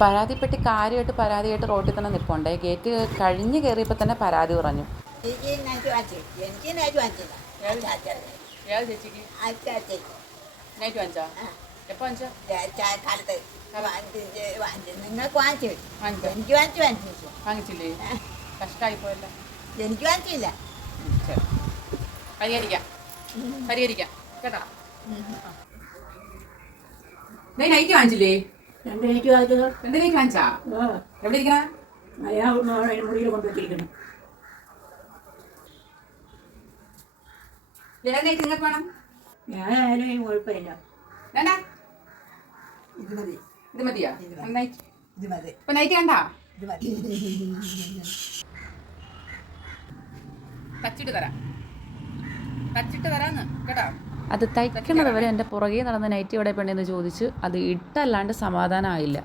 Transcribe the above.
പരാതിപ്പെട്ടി കാര്യമായിട്ട് പരാതിയായിട്ട് റോട്ടിൽ തന്നെ നിൽപ്പുണ്ടേ. ഗേറ്റ് കഴിഞ്ഞ് കയറിയപ്പോൾ തന്നെ പരാതി പറഞ്ഞു നിങ്ങൾക്ക് വാങ്ങിച്ചു. എനിക്ക് വാങ്ങിച്ചു വാങ്ങിച്ചു വാങ്ങിച്ചില്ലേ? കഷ്ടമായി പോയല്ലോ. എനിക്ക് വാങ്ങിച്ചില്ല. ശരി. പരിഹരിക്കാം. പരിഹരിക്കാം. കേട്ടോ? നീ നൈറ്റ് വാങ്ങിച്ചില്ലേ? രണ്ട് എനിക്ക് വാങ്ങിച്ചത് രണ്ട് നൈറ്റ് വാങ്ങിച്ചാ ആ. എവിടെ ഇരിക്കണ? അയാൾ മുറിയിൽ കൊണ്ടുവച്ചിരിക്കണം ഏത് നൈറ്റ് നിങ്ങൾക്ക് വേണം? ഞാനായാലും കുഴപ്പമില്ല. വേണ്ട. ഇത് മതി. ഇത് മതിയാ? ഇത് മതി. ഇത് മതി. ഇപ്പൊ നൈറ്റ് വേണ്ട ഇത് മതി. തച്ചിട്ട് തരാം. തച്ചിട്ട് തരാന്ന്. കേട്ടോ? അത് തയ്ക്കണത് വരെ എന്റെ പുറകെ നടന്ന നൈറ്റി എവിടെ പെണ്ണെന്ന് ചോദിച്ച് അത് ഇട്ടല്ലാണ്ട് സമാധാനമായില്ല.